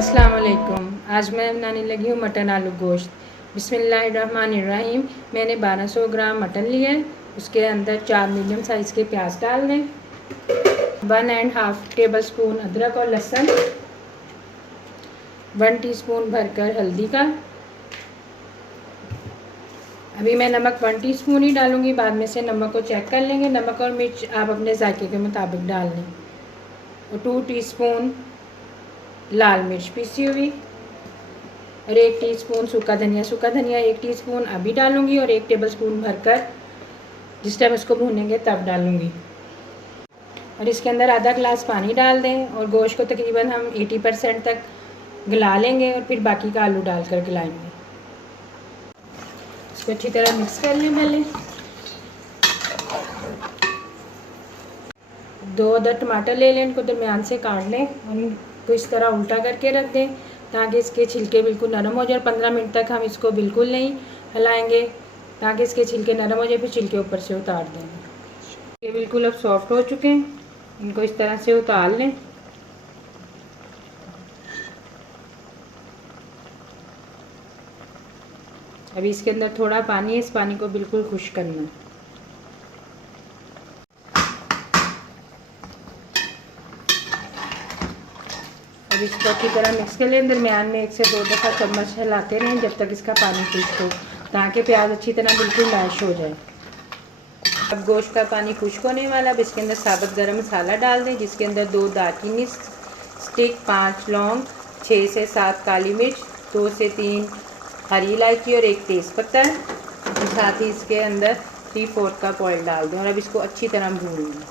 अस्सलाम वालेकुम। आज मैं बनाने लगी हूँ मटन आलू गोश्त। बिस्मिल्लाहिर्रहमानिर्रहीम। मैंने 1200 ग्राम मटन लिया है। उसके अंदर 4 मीडियम साइज़ के प्याज डाल दें, 1.5 टेबल स्पून अदरक और लहसुन, 1 टीस्पून भरकर हल्दी का। अभी मैं नमक 1 टीस्पून ही डालूँगी, बाद में से नमक को चेक कर लेंगे। नमक और मिर्च आप अपने जायके के मुताबिक डाल लें। और 2 टीस्पून लाल मिर्च पीसी हुई और 1 टीस्पून सूखा धनिया 1 टीस्पून अभी डालूंगी और 1 टेबलस्पून भरकर जिस टाइम इसको भूनेंगे तब डालूंगी। और इसके अंदर आधा गिलास पानी डाल दें और गोश्त को तकरीबन हम 80% तक गला लेंगे और फिर बाकी का आलू डालकर गलाएंगे। इसको अच्छी तरह मिक्स कर लें। पहले 2 अदर टमाटर ले लें, इनको दरमियान से काट लें और इनको इस तरह उल्टा करके रख दें ताकि इसके छिलके बिल्कुल नरम हो जाए। 15 मिनट तक हम इसको बिल्कुल नहीं हिलाएंगे ताकि इसके छिलके नरम हो जाए, फिर छिलके ऊपर से उतार देंगे। ये बिल्कुल अब सॉफ्ट हो चुके हैं, इनको इस तरह से उतार लें। अभी इसके अंदर थोड़ा पानी है, इस पानी को बिल्कुल खुश्क करना है। अब इसको अच्छी तरह मिक्स कर लें। दरमियान में 1 से 2 दफ़ा चम्मच हिलाते रहें जब तक इसका पानी खुश्क हो, ताकि प्याज अच्छी तरह बिल्कुल मैश हो जाए। अब गोश्त का पानी खुश्क होने वाला। अब इसके अंदर साबुत गरम मसाला डाल दें, जिसके अंदर 2 दालचीनी स्टिक, 5 लौंग, 6 से 7 काली मिर्च, 2 से 3 हरी इलायची और 1 तेज़पत्ता। साथ ही इसके अंदर 3/4 कप ऑयल डाल दें और अब इसको अच्छी तरह भून लें।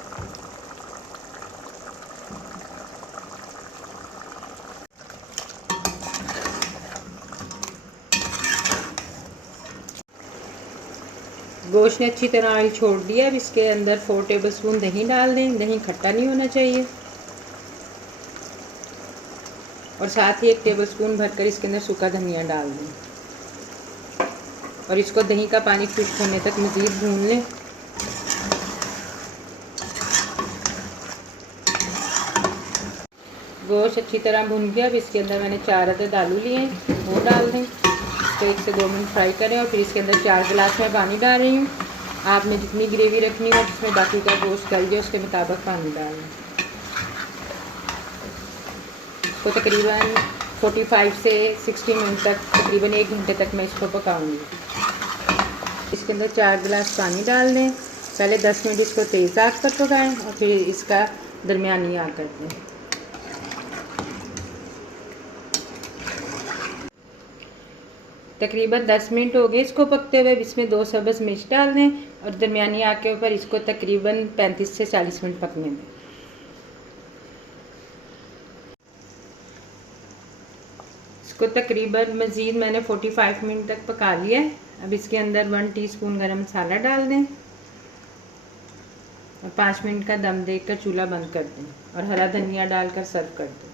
गोश्त ने अच्छी तरह ऑयल छोड़ दिया। अब इसके अंदर 4 टेबलस्पून दही डाल दें। दही खट्टा नहीं होना चाहिए। और साथ ही 1 टेबलस्पून भरकर इसके अंदर सूखा धनिया डाल दें और इसको दही का पानी खुश्क होने तक मज़ीद भून लें। गोश्त अच्छी तरह भून गया। अब इसके अंदर मैंने 4 अदद आलू लिए हैं, वो डाल दें। इसको 1 से 2 मिनट फ्राई करें और फिर इसके अंदर 4 गिलास में पानी डाल रही हूँ। आपने जितनी ग्रेवी रखनी हो, जिसमें बाकी का गोश्त गल जाए, उसके मुताबिक पानी डाल दें। इसको तकरीबन 45 से 60 मिनट तक, तकरीबन 1 घंटे तक मैं इसको पकाऊंगी। इसके अंदर 4 गिलास पानी डाल दें। पहले 10 मिनट इसको तेज़ आंच पर पकाएं और फिर इसका दरमियानी आंच कर दें। तकरीबन 10 मिनट हो गए इसको पकते हुए। इसमें 2 सब्ज़ मिर्च डाल दें और दरमियानी आंच के ऊपर इसको तकरीबन 35 से 40 मिनट पकने दें। इसको तकरीबन मज़ीद मैंने 45 मिनट तक पका लिया है। अब इसके अंदर 1 टीस्पून गरम मसाला डाल दें और 5 मिनट का दम देकर चूल्हा बंद कर दें और हरा धनिया डालकर सर्व कर दें।